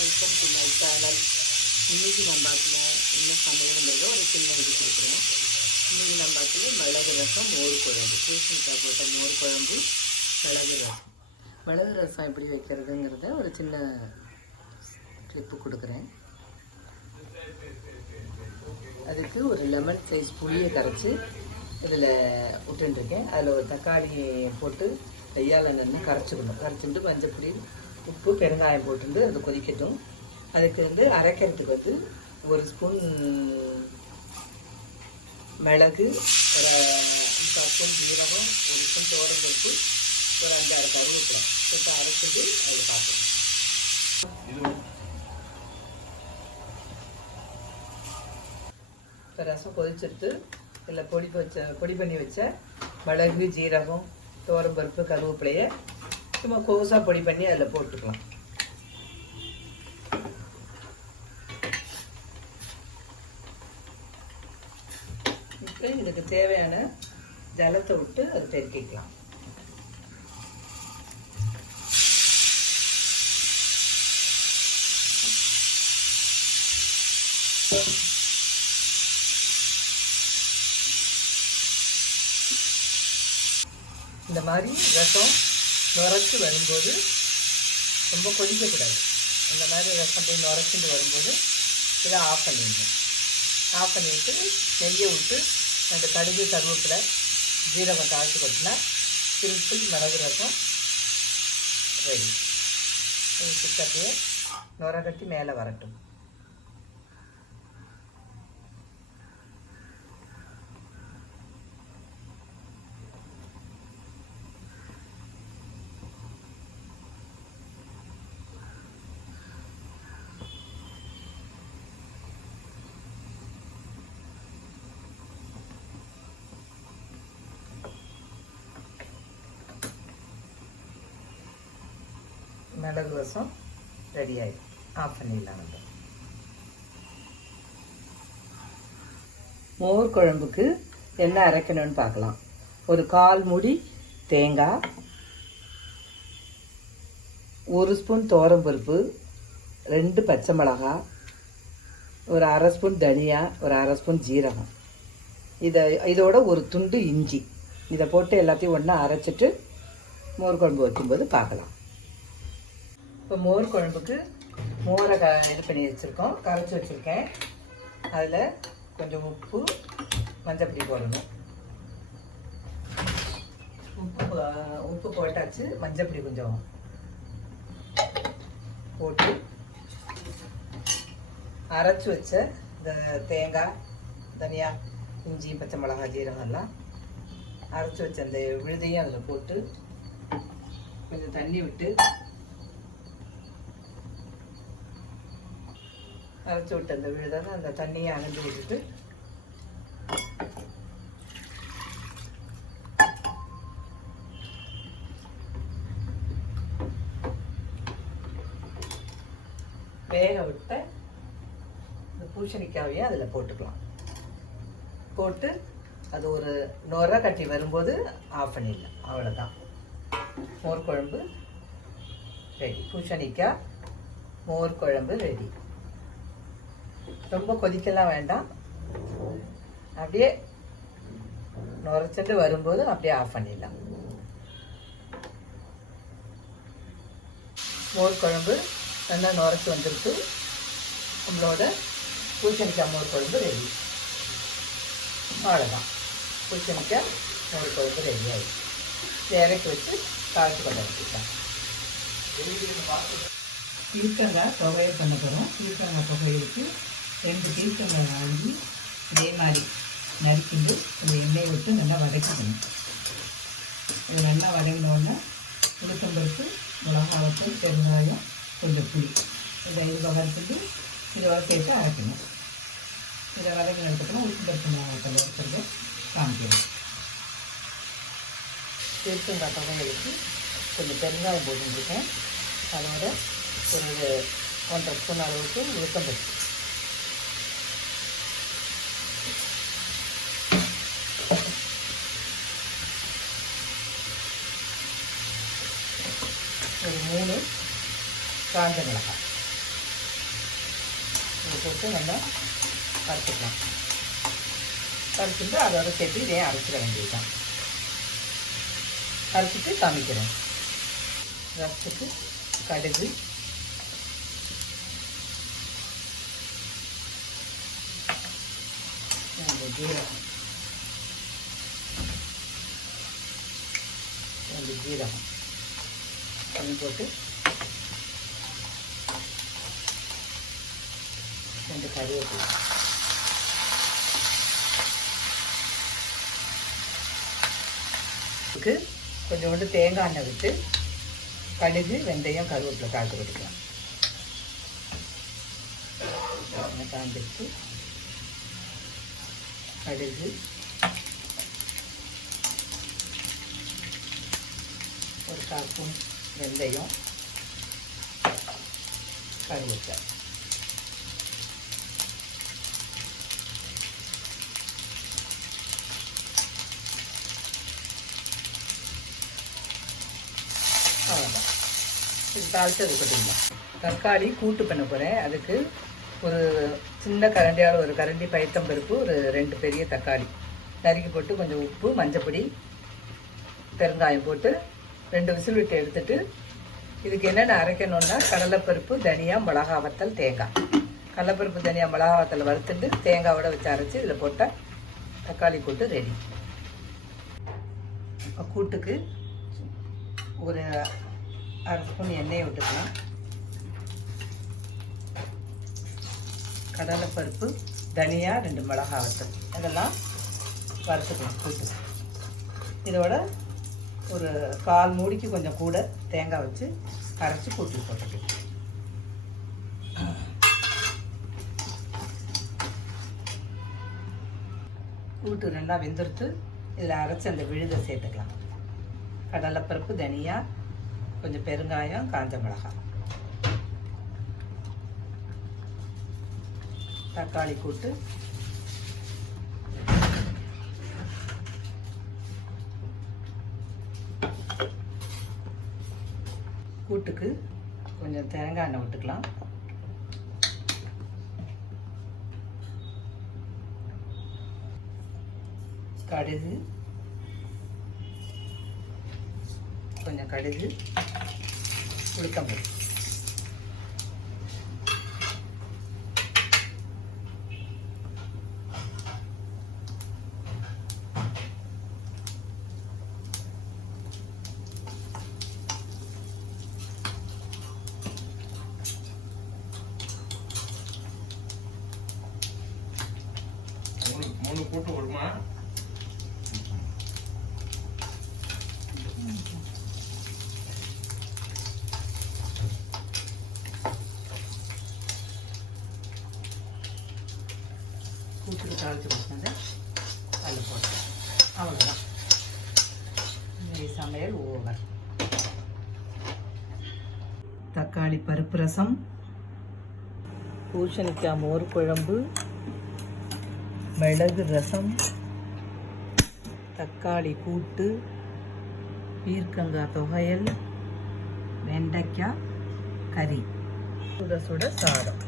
Welcome to my channel. இன்றைக்கி நம்ம பார்த்துல என்ன சமையலுங்கிறத ஒரு சின்ன இது கொடுக்குறேன். இன்றைக்கி நம்ம பார்த்துல மிளகு ரசம், மோர் குழம்பு, பூசணிக்காய் போட்ட மோர் குழம்பு, மிளகு ரசம். மிளகு ரசம் எப்படி வைக்கிறதுங்கிறத ஒரு சின்ன கிளிப்பு கொடுக்குறேன். அதுக்கு ஒரு லெமன் சைஸ் புளியை கரைச்சி இதில் விட்டுருக்கேன். அதில் ஒரு தக்காளி போட்டு கையால் நின்று கரைச்சிட்டு மஞ்சப்பொடி, உப்பு, பெருங்காயம் போட்டு அது கொதிக்கட்டும். அதுக்கு அரைக்கிறதுக்கு ஒரு ஸ்பூன் மிளகு, ஒரு 3/4 ஸ்பூன் ஜீரகம், ஒரு ஸ்பூன் துவரம்பருப்பு, ஒரு 5-6 கருவேப்பிலை போட்டு அரைச்சிட்டு அதில் பார்க்கணும். இப்போ ரசம் கொதிச்சுட்டு இல்லை பொடி பண்ணி வச்ச மிளகு, ஜீரகம், துவரம்பருப்பு, கருவேப்பிலையை சும்மா கோஸாக பொடி பண்ணி அதில் போட்டுக்கலாம். இப்போ இதுக்கு தேவையான ஜலத்தை விட்டு அதை பெருக்கிக்கலாம். இந்த மாதிரி ரசம் நுரைச்சி வரும்போது ரொம்ப கொதிக்கக்கூடாது. இந்த மாதிரி ரசம் போய் நுரைச்சிட்டு வரும்போது இதை ஆஃப் பண்ணிடணும். ஆஃப் பண்ணிவிட்டு நெய்யை விட்டு அந்த கடுகு, கருவேப்பிலை, ஜீரகம் தாழ்த்து கொட்டினா சிம்பிள் மிளகு ரசம் ரெடி. சிக்கத்தையே நுரை கட்டி மேலே வரட்டும். மிளகு ரசம் ரெடி ஆகிடும். ஆஃப் பண்ணிடலாம். நம்ம மோர் குழம்புக்கு என்ன அரைக்கணும்னு பார்க்கலாம். ஒரு 1/4 மூடி தேங்காய், 1 ஸ்பூன் துவரம்பருப்பு, 2 பச்சை மிளகாய், ஒரு 1/2 ஸ்பூன் தனியா, ஒரு 1/2 ஸ்பூன் ஜீரகம், இதோட ஒரு துண்டு இஞ்சி, இதை போட்டு எல்லாத்தையும் ஒன்றா அரைச்சிட்டு மோர் குழம்பு வைக்கும்போது பார்க்கலாம். இப்போ மோர் குழம்புக்கு மோரை இது பண்ணி வச்சுருக்கோம், கரைச்சி வச்சுருக்கேன். அதில் கொஞ்சம் உப்பு, மஞ்சப்பொடி போடணும். உப்பு போட்டாச்சு. மஞ்சப்பொடி கொஞ்சம் போட்டு அரைச்சி வச்ச இந்த தேங்காய், தனியா, இஞ்சி, பச்சை மிளகாய், ஜீரகம் எல்லாம் அரைச்சி வச்ச அந்த விழுதையும் அதில் போட்டு கொஞ்சம் தண்ணி விட்டு அரைச்சி விட்டு அந்த விழுதான அந்த தண்ணியை அணைஞ்சு விட்டுட்டு வேக விட்ட இந்த பூசணிக்காவையும் அதில் போட்டுக்கலாம். போட்டு அது ஒரு நுரை கட்டி வரும்போது ஆஃப் பண்ணிடலாம். அவ்வளோதான், மோர் குழம்பு ரெடி. பூசணிக்காய் மோர் குழம்பு ரெடி. ரொம்ப கொதிக்கலாம் வேண்டாம். அப்படியே நுரைச்சிட்டு வரும்போது அப்படியே ஆஃப் பண்ணிடலாம். மோர் குழம்பு நல்லா நுரைச்சி வந்துருக்கு. நம்மளோட பூசணிக்காய் மோர் குழம்பு ரெடி. அவ்வளோதான், பூசணிக்காய் மோர் குழம்பு ரெடி ஆகிடுச்சு. இறக்கி வச்சு காய்ச்சி கொண்டு வச்சுக்கலாம். பீர்க்கங்காய் துவையல் பண்ண போகிறோம். பீர்க்கங்காய் துவையலுக்கு 2 பீர்க்கங்காய் வாங்கி இதே மாதிரி நறுக்கிண்டு இந்த எண்ணெயை விட்டு நல்லா வதக்கிக்கணும். இது நல்லா வதங்கினோடனே உளுத்தம்பருப்பு, மிளகாவத்தூள், பெருங்காயம், கொஞ்சம் புளி, இதை வதக்கிட்டு இதை சேர்த்து அரைக்கணும். இதை வதங்கினதுக்கப்புறம் உளுத்தம்பருப்பு மிளகாவத்தூள் வச்சுருக்க காமிக்கணும். பீர்க்கங்காய் துவையலுக்கு கொஞ்சம் பெருங்காயம் போட்டுருக்கேன். அதோட ஒரு 1/2 ஸ்பூன் அளவுக்கு உளுத்தம்பருப்பு, ஒரு 3 காஞ்ச மிளகாய், இதை போட்டு நல்லா வறுத்துக்கலாம். வறுத்துட்டு அதோட சேர்த்து இதையும் அரைச்சிட வேண்டியதுதான். அரைச்சிட்டு காமிக்கிறேன். ரசத்துக்கு கடுகு, ஜீரகம், ஜீரகம் பண்ணி போட்டு 2 கருவேப்பிலை, கொஞ்சோண்டு தேங்காய் எண்ணெய் விட்டு கடுகு, வெந்தயம், கருவேப்பிலை காய்ச்சி போட்டுக்கலாம். காய்ச்சிட்டு கடுகு, ஒரு 1/4 ஸ்பூன் வெந்தயம், கருவேப்பிலை, அவ்வளோதான். இது தாளிச்சது கொட்டிங்களா. தக்காளி கூட்டு பண்ண போகிறேன். அதுக்கு ஒரு சின்ன கரண்டியால் ஒரு கரண்டி பயத்தம்பருப்பு, ஒரு 2 பெரிய தக்காளி நறுக்கி போட்டு கொஞ்சம் உப்பு, மஞ்சப்பொடி, பெருங்காயம் போட்டு 2 விசில் விட்டு எடுத்துட்டு இதுக்கு என்னென்ன அரைக்கணும்னா கடலைப்பருப்பு, தனியா, மிளகா வத்தல், தேங்காய். கடலைப்பருப்பு, தனியா, மிளகா வத்தல் வறுத்துட்டு தேங்காவோட வச்சு அரைச்சி இதில் போட்டால் தக்காளி கூட்டு ரெடி. இப்போ கூட்டுக்கு ஒரு 1/2 ஸ்பூன் எண்ணெயை விட்டுக்கலாம். கடலைப்பருப்பு, தனியா, 2 மிளகா வத்தல் இதெல்லாம் வறுத்துக்கலாம் கூட்டு. இதோட ஒரு 1/4 மூடிக்கு கொஞ்சம் கூட தேங்காய் வச்சு அரைச்சி கூட்டி போட்டுக்கலாம். கூட்டு நல்லா வெந்துடுத்து இதில் அரைச்சி அந்த விழுதை சேர்த்துக்கலாம். கடலைப்பருப்பு, தனியா, கொஞ்சம் பெருங்காயம், காஞ்ச மிளகாய், தக்காளி கூட்டு, கூட்டுக்கு கொஞ்சம் தேங்காய் எண்ணெய் விட்டுக்கலாம். கடுகு, கொஞ்சம் கடுகு, உளுத்தம்பருப்பு, மூணு கூட்டு வருமா? கூட்டுக்கு தாளித்து கொடுத்தது அதில் போட்டேன். அவ்வளோதான். சமையல் ஓவர். தக்காளி பருப்பு ரசம், பூசணிக்காய் மோர் குழம்பு, மிளகு ரசம், தக்காளி கூட்டு, பீர்க்கங்காய் துவையல், வெண்டைக்காய் கறி, சுட சுட சாதம்.